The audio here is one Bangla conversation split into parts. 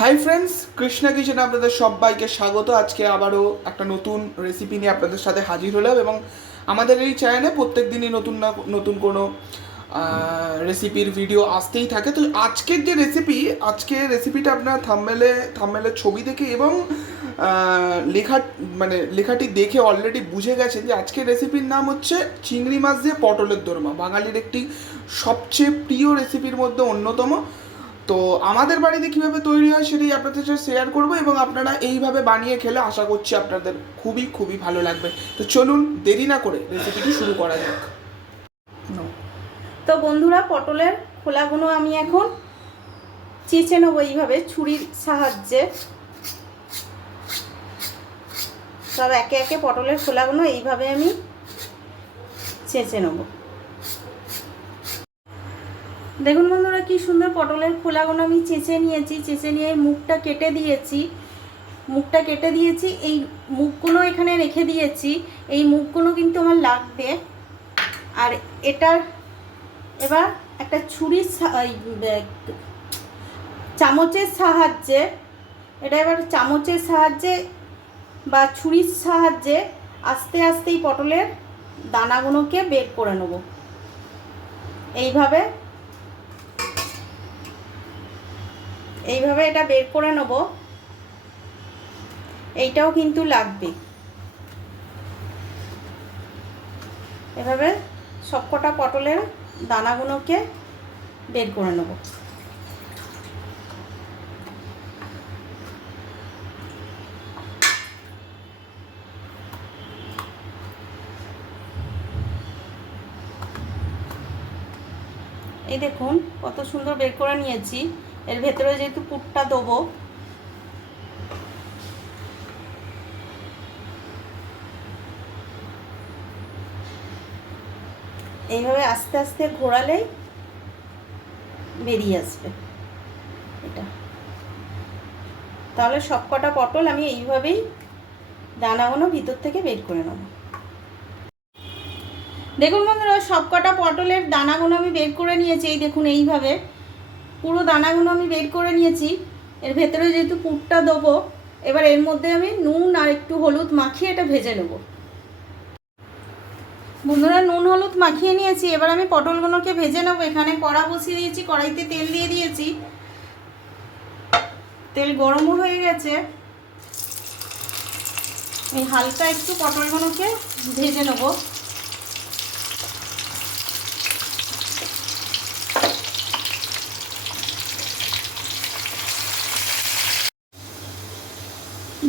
হাই ফ্রেন্ডস কৃষ্ণা কিচেনে আপনাদের সবাইকে স্বাগত। আজকে আবারও একটা নতুন রেসিপি নিয়ে আপনাদের সাথে হাজির হলাম এবং আমাদের এই চ্যানেলে প্রত্যেক দিনই নতুন না, নতুন কোনো রেসিপির ভিডিও আসতেই থাকে। তো আজকের যে রেসিপি আজকে রেসিপিটা আপনার থাম্মেলে থাম্মেলের ছবি দেখে এবং লেখা মানে লেখাটি দেখে অলরেডি বুঝে গেছেন যে আজকের রেসিপির নাম হচ্ছে চিংড়ি মাছ দিয়ে পটলের দোরমা। বাঙালির একটি সবচেয়ে প্রিয় রেসিপির মধ্যে অন্যতম। তো আমাদের বাড়িতে কীভাবে তৈরি হয় সেটাই আপনাদের সাথে শেয়ার করব এবং আপনারা এইভাবে বানিয়ে খেলে আশা করছি আপনাদের খুবই খুবই ভালো লাগবে। তো চলুন দেরি না করে রেসিপিটি শুরু করা যাক। তো বন্ধুরা, পটলের খোলাগুলো আমি এখন চেঁচে নেব এইভাবে ছুরির সাহায্যে। সব একে একে পটলের খোলাগুলো এইভাবে আমি চেঁচে নেব। দেখুন বন্ধুরা, কি সুন্দর পটলের খোলাগুলো আমি চেঁচে নিয়েছি, চেঁচে নিয়ে মুখটা কেটে দিয়েছি। মুখটা কেটে দিয়েছি, এই মুখগুলো এখানে রেখে দিয়েছি। এই মুখগুলো কিন্তু আমার লাগবে। আর এটার এবার একটা ছুরির চামচের সাহায্যে, এটা এবার চামচের সাহায্যে বা ছুরির সাহায্যে আস্তে আস্তে এই পটলের দানাগুলোকে বের করে নেব। এইভাবে এইভাবে এটা বের করে নেব। এইটাও কিন্তু লাগবে। এভাবে সবকটা পটলের দানাগুলোকে বের করে নেব। এই দেখুন কত সুন্দর বের করে নিয়েছি। এর ভেতরে যেহেতু পুরটা দেবো, এইভাবে আস্তে আস্তে ঘোরালেই বেরিয়ে আসবে এটা। তাহলে সবকটা পটল আমি এইভাবেই দানাগুলো ভিতর থেকে বের করে নেব। দেখুন বন্ধুরা, সবকটা পটলের দানাগুলো আমি বের করে নিয়েছি, এই দেখুন এইভাবে। পুরো দানাগুলো আমি বের করে নিয়েছি। এর ভেতরে যেহেতু পুরটা দেবো, এবার এর মধ্যে আমি নুন আর একটু হলুদ মাখিয়ে এটা ভেজে নেব। বন্ধুরা, নুন, হলুদ মাখিয়ে নিয়েছি। এবার আমি পটলগুলোকে ভেজে নেব। এখানে কড়া বসিয়ে দিয়েছি, কড়াইতে তেল দিয়ে দিয়েছি। তেল গরমও হয়ে গেছে। এই হালকা একটু পটলগুলোকে ভেজে নেব।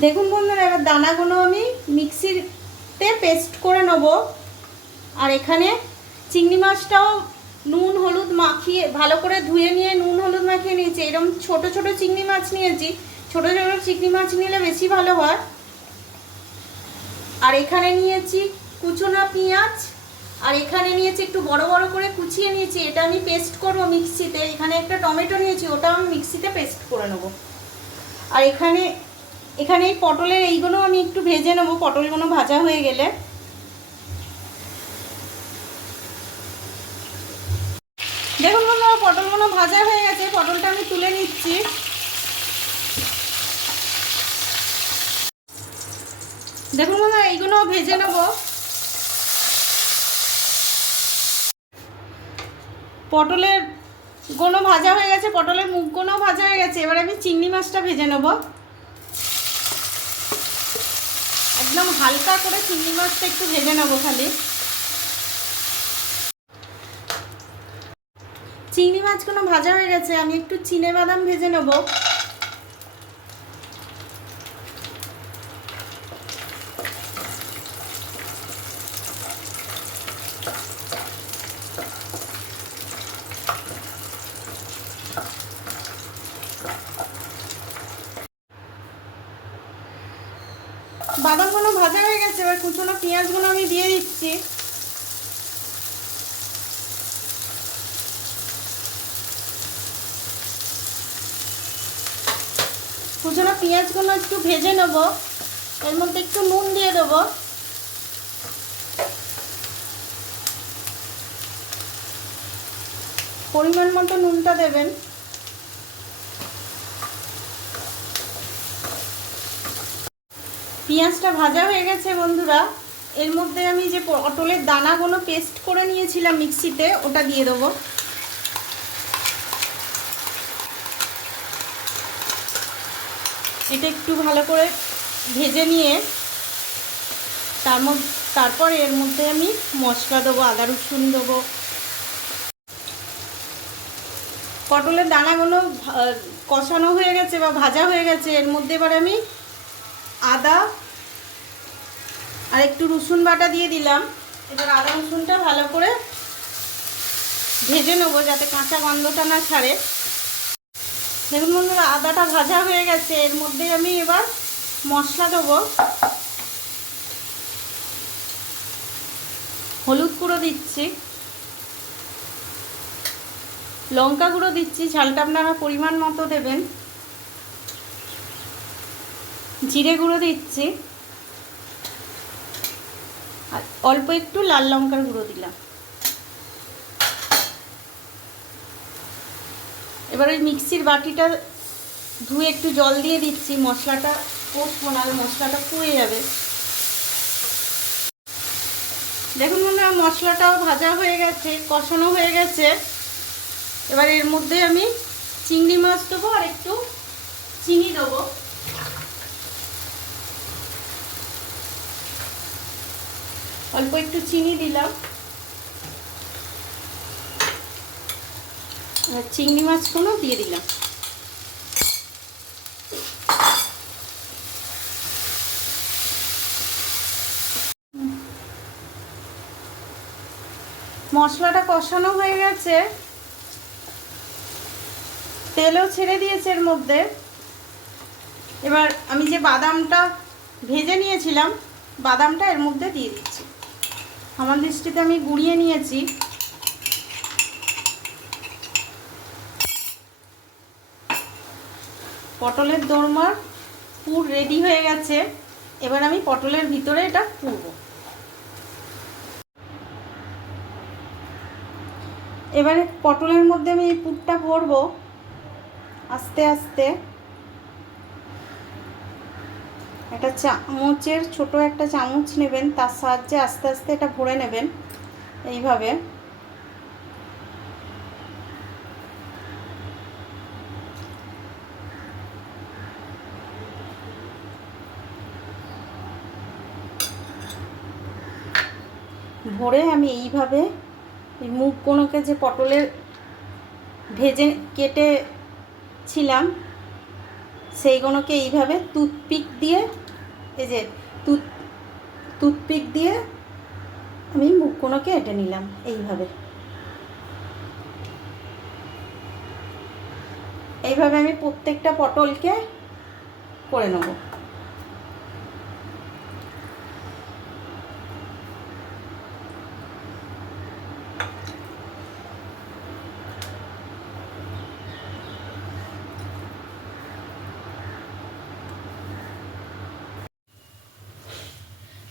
দেখুন বন্ধুরা, এবার দানাগুলো আমি মিক্সিতে পেস্ট করে নেব। আর এখানে চিংড়ি মাছটাও নুন, হলুদ মাখিয়ে, ভালো করে ধুয়ে নিয়ে নুন, হলুদ মাখিয়ে নিয়েছি। এরকম ছোট ছোট চিংড়ি মাছ নিয়েছি। ছোট ছোট চিংড়ি মাছ নিলে বেশি ভালো হয়। আর এখানে নিয়েছি কুচোনা পেঁয়াজ। আর এখানে নিয়েছি একটু বড় বড় করে কুচিয়ে নিয়েছি। এটা আমি পেস্ট করব মিক্সিতে। এখানে একটা টমেটো নিয়েছি, ওটা আমি মিক্সিতে পেস্ট করে নেব। আর এখানে এখানে এই পটলের এইগুলো আমি একটু ভেজে নেব, পটলগুলো ভাজা হয়ে গেলে। দেখুন বন্ধুরা, পটলগুলো ভাজা হয়ে গেছে, পটলটা আমি তুলে নিচ্ছি। দেখুন বন্ধুরা, এইগুলো ভেজে নেব। পটলেরগুলো ভাজা হয়ে গেছে, পটলের মুখগুলো ভাজা হয়ে গেছে। এবার আমি চিংড়ি মাছটা ভেজে নেব। একদম হালকা করে চিংড়ি মাছটা একটু ভেজে নেব খালি। চিংড়ি মাছগুলো ভাজা হয়ে গেছে, আমি একটু চিনে বাদাম ভেজে নেব বাদামগুলো ভাজা হয়ে গেছে এবার কুচনো পেঁয়াজগুলো আমি দিয়ে দিচ্ছি। কুচনো পেঁয়াজগুলো একটু ভেজে নেব। এর মধ্যে একটু নুন দিয়ে দেবো। পরিমাণ মতো নুনটা দেবেন। পেঁয়াজটা ভাজা হয়ে গেছে বন্ধুরা। এর মধ্যে আমি যে পটলের দানাগুলো পেস্ট করে নিয়েছিলাম মিক্সিতে, ওটা দিয়ে দেবো। এটা একটু ভালো করে ভেজে নিয়ে, তার মধ্যে, তারপর এর মধ্যে আমি মশলা দেবো, আদা রসুন দেবো। পটলের দানাগুলো কষানো হয়ে গেছে বা ভাজা হয়ে গেছে, এর মধ্যে এবার আমি আদা আর একটু রসুন বাটা দিয়ে দিলাম। এবার আদা রসুনটা ভালো করে ভেজে নেব যাতে কাঁচা গন্ধটা না ছাড়ে। দেখুন বন্ধুরা, আদাটা ভাজা হয়ে গেছে। এর মধ্যে আমি এবার মশলা দেবো। হলুদ গুঁড়ো দিচ্ছি। লঙ্কা গুঁড়ো দিচ্ছি। ঝালটা আপনারা পরিমাণ মতো দেবেন। জিরে গুঁড়ো দিচ্ছি। আর অল্প একটু লাল লঙ্কার গুঁড়ো দিলাম। এবার ওই মিক্সির বাটিটা ধুয়ে একটু জল দিয়ে দিচ্ছি, মশলাটা কষবো না মশলাটা পুড়ে যাবে। দেখুন বন্ধুরা, মশলাটাও ভাজা হয়ে গেছে, কষানো হয়ে গেছে। এবার এর মধ্যে আমি চিংড়ি মাছ দেবো আর একটু চিনি দেবো। অল্প একটু চিনি দিলাম। আর চিংড়ি মাছগুলো দিয়ে দিলাম। মশলাটা কষানো হয়ে গেছে। তেলও ছেড়ে দিয়েছে এর মধ্যে। এবার আমি যে বাদামটা ভেজে নিয়েছিলাম, বাদামটা এর মধ্যে দিয়ে দিচ্ছি। আমার দৃষ্টিতে আমি গুঁড়িয়ে নিয়েছি। পটলের দোরমার পুর রেডি হয়ে গেছে। এবার আমি পটলের ভিতরে এটা পুরব। এবারে পটলের মধ্যে আমি এই পুরটা ভরবো। আস্তে আস্তে। একটা চামচের ছোট একটা চামচ নেবেন, তার সাহায্যে আস্তে আস্তে এটা ভরে নেবেন এইভাবে। ভরে আমি এইভাবে এই মুখগুলোকে যে পটলের ভেজে কেটে ছিলাম সেইগুলোকে এইভাবে টুথপিক দিয়ে, এই যে টুথ, টুথপিক দিয়ে আমি মুখগুলোকে এঁটে নিলাম এইভাবে। এইভাবে আমি প্রত্যেকটা পটলকে করে নেব।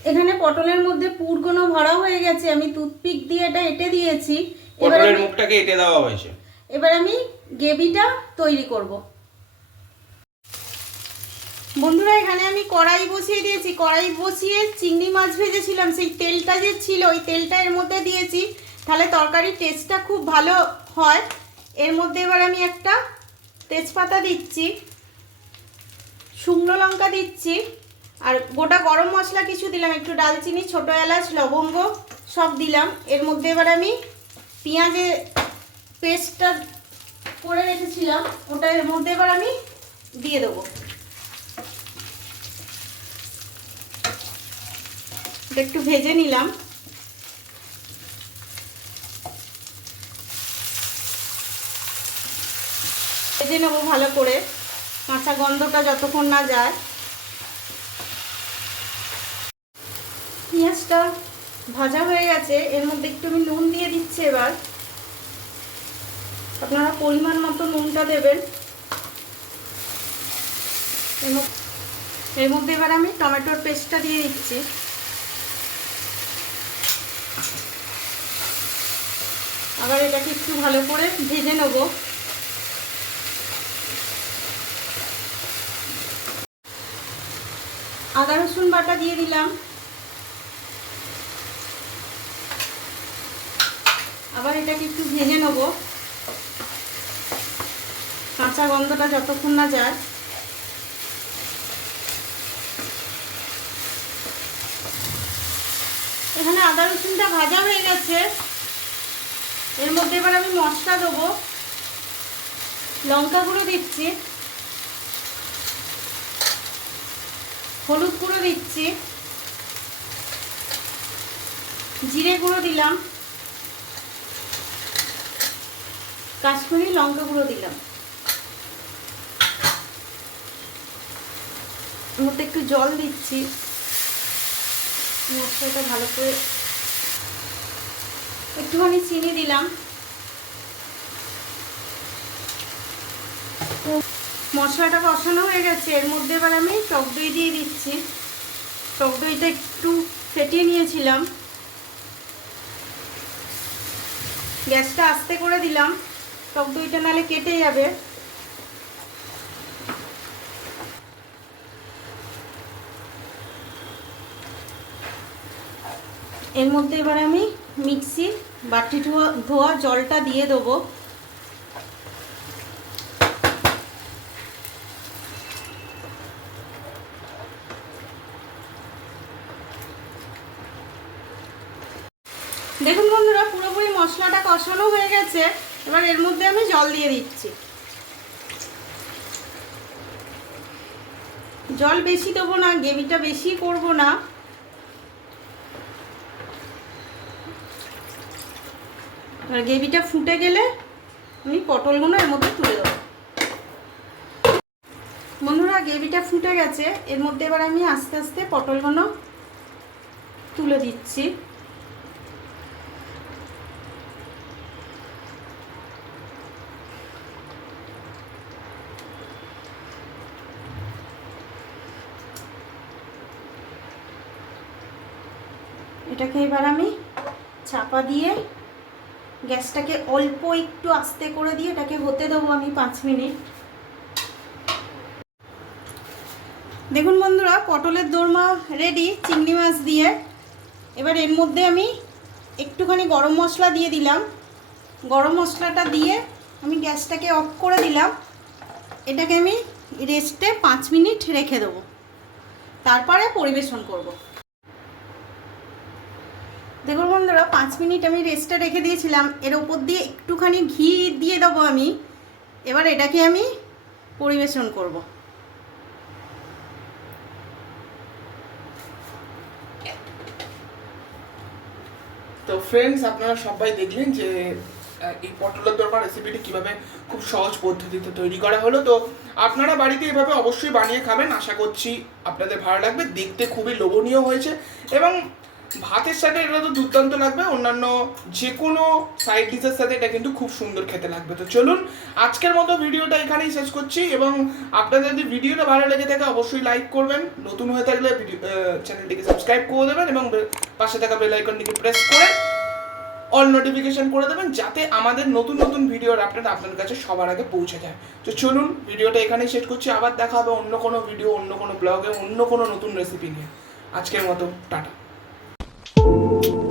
এখানে পটলের মধ্যে পুরগুলো ভরা হয়ে গেছে। আমি টুথপিক দিয়ে এটা এঁটে দিয়েছি। এবার পটলের আমি- মুখটাকে এঁটে দেওয়া হয়েছে। এবার আমি গ্রেভিটা তৈরি করব। বন্ধুরা এখানে আমি কড়াই বসিয়ে দিয়েছি। কড়াই বসিয়ে চিংড়ি মাছ ভেজেছিলাম। সেই তেলটা যে ছিল ওই তেলটা এর মধ্যে দিয়েছি। তাহলে তরকারির টেস্টটা খুব ভালো হয়। এর মধ্যে এবার আমি একটা তেজপাতা দিচ্ছি। শুকনো লঙ্কা দিচ্ছি। আর গোটা গরম মশলা কিছু দিলাম, একটু ডালচিনি, ছোটো এলাচ, লবঙ্গ, সব দিলাম। এর মধ্যে এবার আমি পেঁয়াজের পেস্টটা করে রেখেছিলাম, ওটা এর মধ্যে এবার আমি দিয়ে দেবো। একটু ভেজে নিলাম। ভেজে নেব ভালো করে, কাঁচা গন্ধটা যতক্ষণ না যায়। পেঁয়াজটা ভাজা হয়ে গেছে, এর মধ্যে একটু আমি নুন দিয়ে দিচ্ছি এবার। আপনারা পরিমাণ মতো নুনটা দেবেন। এর মধ্যে- এবার আমি টমেটোর পেস্টটা দিয়ে দিচ্ছি। আবার এটাকে একটু ভালো করে ভেজে নেব। আদা রসুন বাটা দিয়ে দিলাম। আবার এটাকে একটু ভেজে নেব। কাঁচা গন্ধটা যতক্ষণ না যায়। এখানে আদা রসুনটা ভাজা হয়ে গেছে। এর মধ্যে এবার আমি মশলা দেবো। লঙ্কা গুঁড়ো দিচ্ছি। হলুদ গুঁড়ো দিচ্ছি। জিরে গুঁড়ো দিলাম। কাশ্মীরি লঙ্কা গুঁড়ো দিলাম মধ্যে একটু জল দিচ্ছি। মশলাটা ভালো করে একটুখানি চিনি দিলাম। মশলাটা কষানো হয়ে গেছে। এর মধ্যে এবার আমি টক দই দিয়ে দিচ্ছি। টক দইটা একটু ফেটিয়ে নিয়েছিলাম। গ্যাসটা আস্তে করে দিলাম। টক দইটা নালে কেটে যাবে। এর মধ্যে এবার আমি মিক্সি, বাটি ধোয়া জলটা দিয়ে দেবো। দেখুন বন্ধুরা, পুরোপুরি মশলাটা কষানো হয়ে গেছে। এবার এর মধ্যে আমি জল দিয়ে দিচ্ছি। জল বেশি দেবো না, গ্রেভিটা বেশি করব না। আর গ্রেভিটা ফুটে গেলে আমি পটলগুলো এর মধ্যে তুলে দেবো। বন্ধুরা, গ্রেভিটা ফুটে গেছে, এর মধ্যে এবার আমি আস্তে আস্তে পটলগুলো তুলে দিচ্ছি। এটাকে এবার আমি চাপা দিয়ে গ্যাসটাকে অল্প একটু আস্তে করে দিয়ে এটাকে হতে দেবো আমি পাঁচ মিনিট। দেখুন বন্ধুরা, পটলের দোরমা রেডি চিংড়ি মাছ দিয়ে। এবার এর মধ্যে আমি একটুখানি গরম মশলা দিয়ে দিলাম। গরম মশলাটা দিয়ে আমি গ্যাসটাকে অফ করে দিলাম। এটাকে আমি রেস্টে পাঁচ মিনিট রেখে দেবো। তারপরে পরিবেশন করব দেখুন বন্ধুরা পাঁচ মিনিট আমি রেস্টে রেখে দিয়েছিলাম, এর ওপর দিয়ে একটুখানি ঘি দিয়ে দেবো আমি। এবার এটাকে আমি পরিবেশন করব। তো ফ্রেন্ডস আপনারা সবাই দেখলেন যে এই পটলের দরকার রেসিপিটি কীভাবে খুব সহজ পদ্ধতিতে তৈরি করা হলো। তো আপনারা বাড়িতে এভাবে অবশ্যই বানিয়ে খাবেন। আশা করছি আপনাদের ভালো লাগবে। দেখতে খুবই লোভনীয় হয়েছে এবং ভাতের সাথে এটা তো দুর্দান্ত লাগবে, অন্যান্য যে কোনো সাইড ডিশের সাথে এটা কিন্তু খুব সুন্দর খেতে লাগবে। তো চলুন, আজকের মতো ভিডিওটা এখানেই শেষ করছি এবং আপনাদের যদি ভিডিওটা ভালো লেগে থাকে, অবশ্যই লাইক করবেন। নতুন হয়ে থাকলে ভিডিও চ্যানেলটিকে সাবস্ক্রাইব করে দেবেন এবং পাশে থাকা বেল আইকনটিকে প্রেস করে অল নোটিফিকেশন করে দেবেন, যাতে আমাদের নতুন নতুন ভিডিওর আপডেট আপনার কাছে সবার আগে পৌঁছে যায়। তো চলুন, ভিডিওটা এখানেই শেষ করছি। আবার দেখা হবে অন্য কোনো ভিডিও, অন্য কোনো ব্লগে অন্য কোনো নতুন রেসিপি নিয়ে। আজকের মতো, টাটা। Thank you.